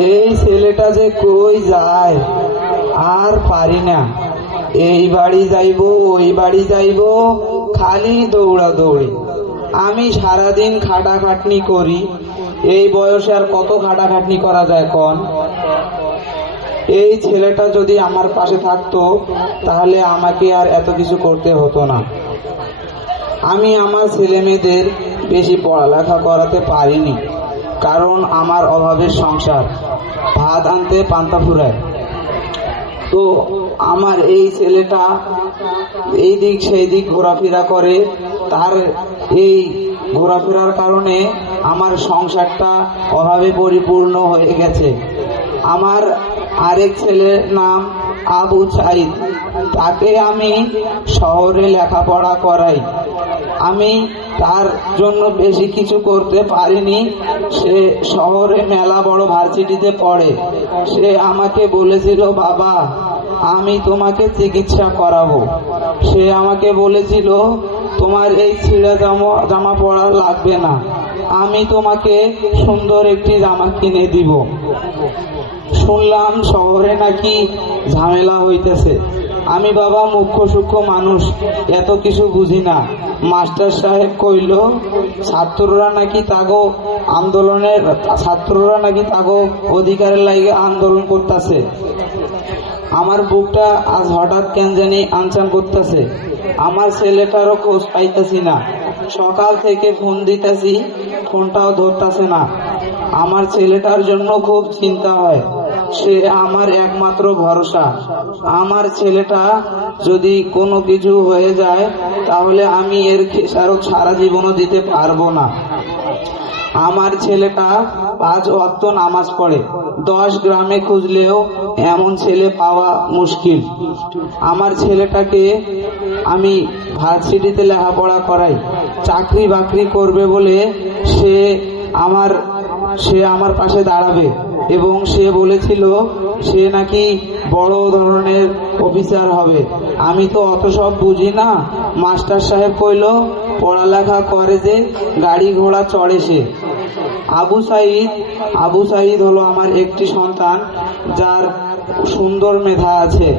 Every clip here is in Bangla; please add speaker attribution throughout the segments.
Speaker 1: এই ছেলেটা যে কই যায়? আর পারি না। এই বাড়ি যাইবো, ওই বাড়ি যাইবো, খালি দৌড়া দৌড়ি আমি সারাদিন খাটাখাটনি করি। এই বয়সে আর কত খাটাখাটনি করা যায় কন? এই ছেলেটা যদি আমার পাশে থাকতো, তাহলে আমাকে আর এত কিছু করতে হতো না। আমি আমার ছেলে মেয়েদের বেশি পড়ালেখা করাতে পারিনি, কারণ আমার অভাবের সংসার। ভাত আনতে পান্তা ফুরায় তো আমার এই ছেলেটা এই দিক সেই দিক ঘোরাফেরা করে, তার এই ঘোরাফেরার কারণে আমার সংসারটা অভাবে পরিপূর্ণ হয়ে গেছে। আমার আরেক ছেলের নাম আবু সাইদ তাকে আমি শহরে লেখাপড়া করাই। আমি তার জন্য বেশি কিছু করতে পারিনি। সে শহরে মেলা বড় ভার্সিটিতে পড়ে। সে আমাকে বলেছিল, বাবা, আমি তোমাকে চিকিৎসা করাবো। সে আমাকে বলেছিল, তোমার এই ছিঁড়া জামা জামা পড়া লাগবে না। আমি তোমাকে সুন্দর একটি জামা কিনে দিব। শুনলাম শহরে নাকি ঝামেলা হইতেছে। আমি বাবা মুখ্য সূক্ষ্ম মানুষ, এত কিছু বুঝি না। মাস্টার সাহেব কইল, ছাত্ররা নাকি তাগো আন্দোলনের, ছাত্ররা নাকি তাগো অধিকারের লাগে আন্দোলন করতেছে। আমার বুকটা আজ হঠাৎ কেন জানি আনচান করতেছে। আমার ছেলেটারও খোঁজ পাইতেছি না। সকাল থেকে ফোন দিতেছি, ফোনটাও ধরতেছে না। আমার ছেলেটার জন্য খুব চিন্তা হয়। সে আমার একমাত্র ভরসা। আমার ছেলেটা যদি কোনো কিছু হয়ে যায়, তাহলে আমি এর খেসারত সারা জীবনও দিতে পারব না। আমার ছেলেটা পাঁচ অক্ত নামাজ পড়ে। দশ গ্রামে খুঁজলেও এমন ছেলে পাওয়া মুশকিল। আমার ছেলেটাকে আমি ভার্সিটিতে লেখাপড়া করাই। চাকরি বাকরি করবে বলে সে আমার সে আমার পাশে দাঁড়াবে। এবং সে বলেছিল, সে নাকি বড় ধরনের অফিসার হবে। আমি তো অত সব বুঝি না। মাস্টার সাহেব কইল, পড়ালেখা করে যে, গাড়ি ঘোড়া চড়ে সে। আবু সাইদ আবু সাইদ হলো আমার একটি সন্তান। যার সুন্দর মেধা আছে।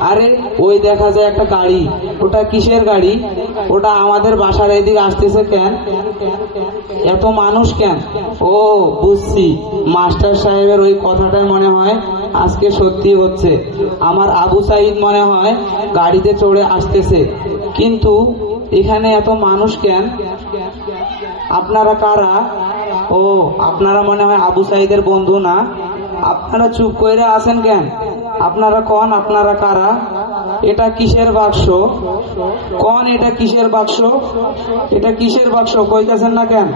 Speaker 1: আরে, ওই দেখা যায় একটা গাড়ি। ওটা কিসের গাড়ি? ওটা আমাদের বাসার এদিকে আসতেছে কেন? এত মানুষ কেন? ও, বুঝছি। মাস্টার সাহেবের ওই কথাটাই মনে হয় আজকে সত্যি হচ্ছে। আমার আবু সাইদ মনে হয় গাড়িতে চড়ে আসতেছে। কিন্তু এখানে এত মানুষ কেন? আপনারা কারা? ও, আপনারা মনে হয় আবু সাইদের বন্ধু না? আপনারা চুপ করে আছেন কেন? আপনারা কন, আপনারা কারা? এটা কিসের বাক্স? কন, এটা কিসের বাক্স? এটা কিসের বাক্স? কইতাছেন না কেন?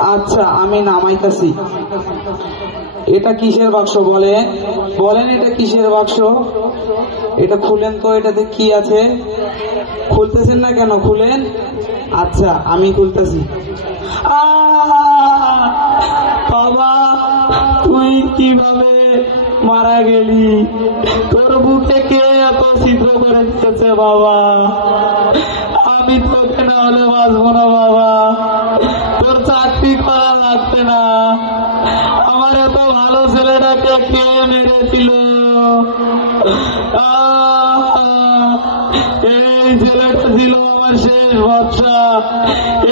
Speaker 1: আচ্ছা আমি নামাইতাছি। এটা কিসের বাক্স বলে বলেন এটা কিসের বাক্স? এটা খুলেন তো এটাতে কি আছে? খুলতেছেন না কেন? খুলেন? আচ্ছা আমি খুলতেছি। বাবা ছিদ্র বাবা। আমি তোকে না হলে বাঁচবো না বাবা। তোর চাকরি করা লাগবে না। আমার এত ভালো ছেলেটাকে কে মেরেছিল? এই ছেলেটা ছিল আমার শেষ ভরসা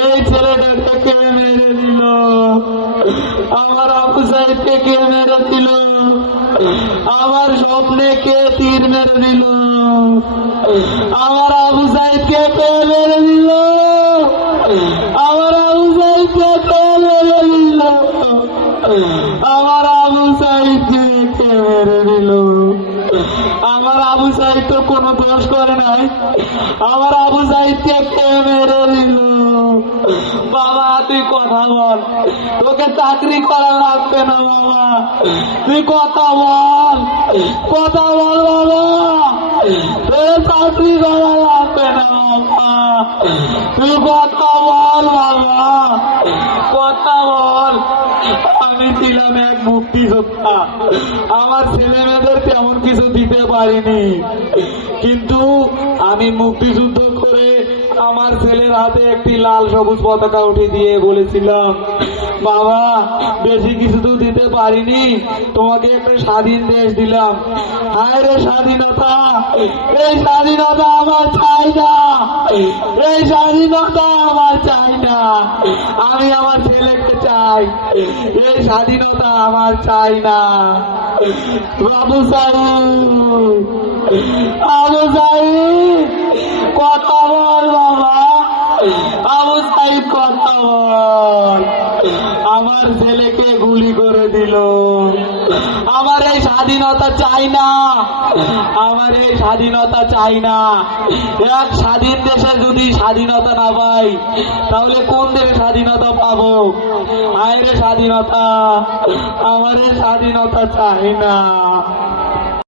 Speaker 1: এই ছেলেটাকে কে মেরে দিল? আমার আবু সাহেবকে কে মেরে দিল আমার স্বপ্নে কে তীর মেরে দিল? আমার আবু সাহেবকে কে মেরে দিল আমার আবু সাহেবকে কে মেরে দিল আমার আবু সাহেবকে কে মেরে দিল আমার আবু সাহিদ তো কোনো দোষ করে নাই। আমার আবু সাহিদকে কে মেরে দিল বাবা, তুই কথা বল। তোকে চাকরি করা লাগবে না বাবা। তুই কথা বল। কথা বল বাবা। ছিলাম এক মুক্তিযোদ্ধা আমার ছেলে মেয়েদের তেমন কিছু দিতে পারিনি কিন্তু আমি মুক্তিযুদ্ধ করে আমার ছেলের হাতে একটি লাল সবুজ পতাকা উঠে দিয়ে বলেছিলাম
Speaker 2: বাবা, বেশি কিছু তো দিতে পারিনি। তোমাকে একটা স্বাধীন দেশ দিলাম। হায় রে স্বাধীনতা এই স্বাধীনতা আমার চাই না এই স্বাধীনতা আমার চাই না আমি আমার ছেলেকে চাই এই স্বাধীনতা আমার চাই না বাবু সাহেব আবু সাহেব, কথা বল বাবা। আবু সাহেব, কথা বল। ছেলেকে গুলি করে দিল। আমার এই স্বাধীনতা চাই না। আমার এই স্বাধীনতা চাই না। এক স্বাধীন দেশে যদি স্বাধীনতা না পাই, তাহলে কোন দেশে স্বাধীনতা পাবো? আয়ের স্বাধীনতা। আমার এই স্বাধীনতা চাই না।